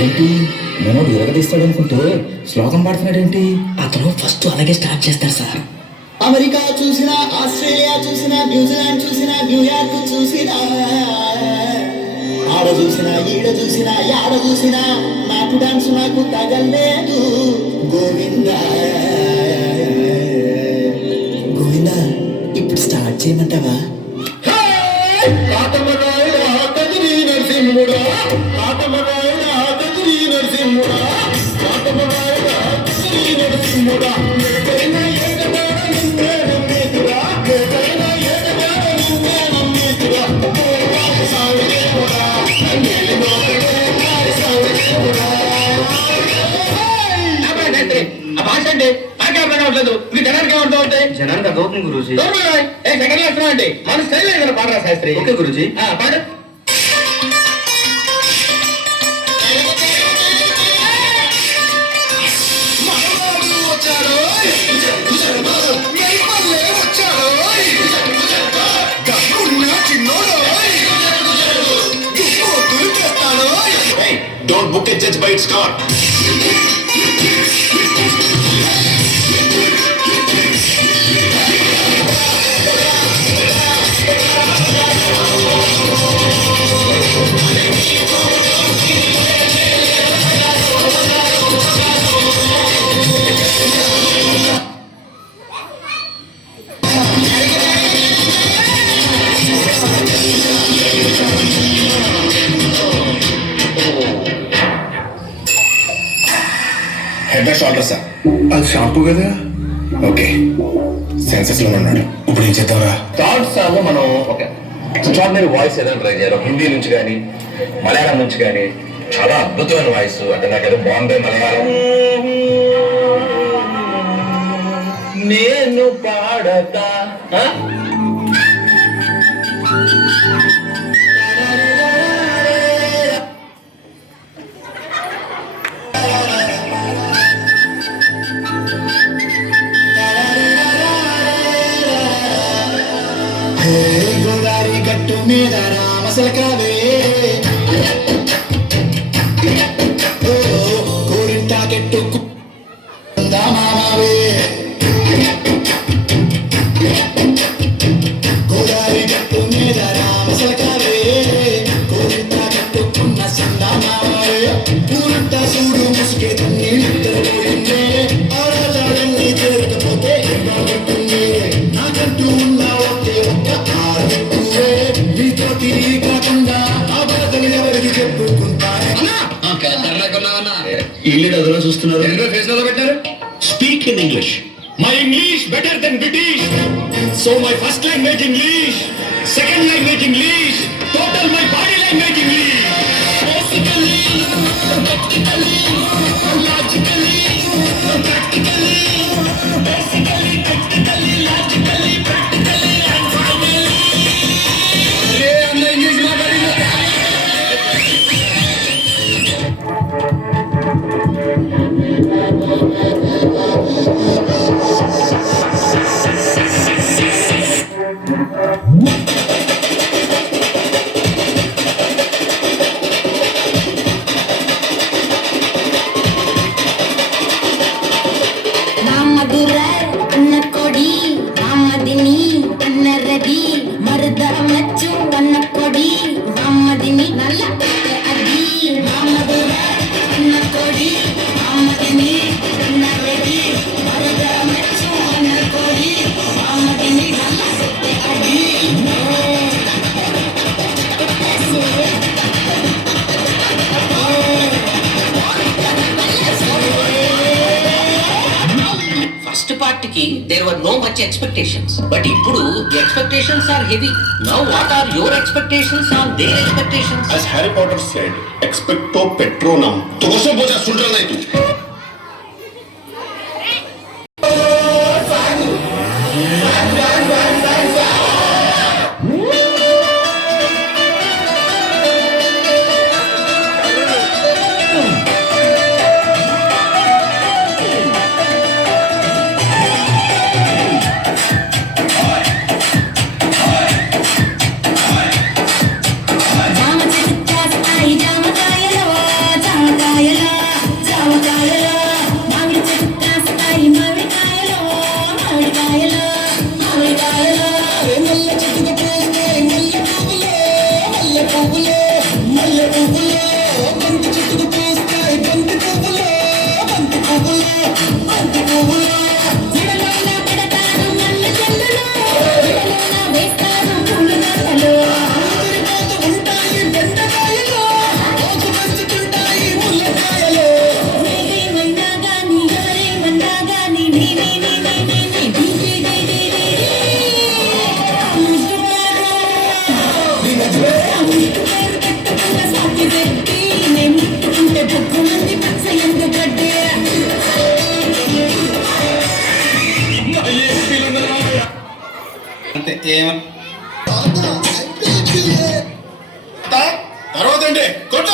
ఏంటి మనోడు ఎరగదీస్తాడు అనుకుంటే శ్లోకం పాడుతున్నాడు ఏంటి? అతను ఫస్ట్ అలాగే స్టార్ట్ చేస్తారు సార్. అమెరికా చూసినా, ఆస్ట్రేలియా చూసినా, న్యూజిలాండ్ చూసినా, న్యూయార్క్ చూసినా, ఆడ చూసినా, ఈడ చూసినా, యాడ చూసినా నాకు డాన్స్ నాకు తగలేదు. గోవిందా గోవిందా, ఇప్పుడు స్టార్ట్ చేయమంటావా? జనానికి అర్థమవుతుంది గురూజీ. అంటే మన స్టైల్ ఏదైనా పాడరా శాస్త్రి? ఓకే గురూజీ. పాడు. Don't book a judge by its start. Head and షోల్డర్సా? అది షాంపూ కదా. ఓకే, సెన్సెస్ లో ఉన్నాడు. ఇప్పుడు ఏం చేద్దాంరా? థర్డ్ సాంగ్ మనం ఒక ఎక్స్ట్రాడినరీ వాయిస్ ఏదైనా ట్రై చేయాలి. హిందీ నుంచి కానీ మలయాళం నుంచి కానీ చాలా అద్భుతమైన వాయిస్. అంటే నాకు ఏదో బాంబే మలయాళం నేను పాడతా. గోదావరి గట్టు మీద రామసలకావే, కోరింటా గట్టు మామావే. గోదావరి గట్టు మీద రామసలకావే, కోరింటా గట్టుకున్న సందా మామావే. ఊరుంట చూడు ముసుకే తన్ని నిద్రపోయిందే, ఆరాలన్నీ చేరకపోతే బాగుంటుంది. నాకంటూ ఉన్న ఒకే ఒక్క ఆరువే, నీతో తిరిగి కాకుండా ఆ బాధలు ఎవరికి చెప్పుకుంటారు? ఇల్లు అదలో చూస్తున్నారు. పెట్టారు. Speak in English. My English better than British. So my first language English, second language English, total my body language English. Basically, practically, logically, practically, basically, practically, logically, practically, and finally. Yeah, I'm the English There were no much expectations, but ఇప్పుడు the expectations are heavy. Now what are your expectations on their expectations? As Harry Potter said, expecto patronum. तो वो सब बोझा सुन रहा नहीं तू? ఊపిరిపోతూ ఉంటాయి బెండకాయలు, మోసుకొస్తుంటాయి ముల్లకాయలు. నేనేమన్నా గాని ఎవరేమన్నా గాని నీ నీ నీ నీ నీ నీ నీ నీ నీ నీ నీ నీ. ముట్టు పేరు పెట్టుకున్న సాటి వ్యక్తి, నేను ముట్టుకుంటే బొగ్గుమంది పచ్చ ఎందుకంటే అంటే తర్వాత అంటే కొట్ట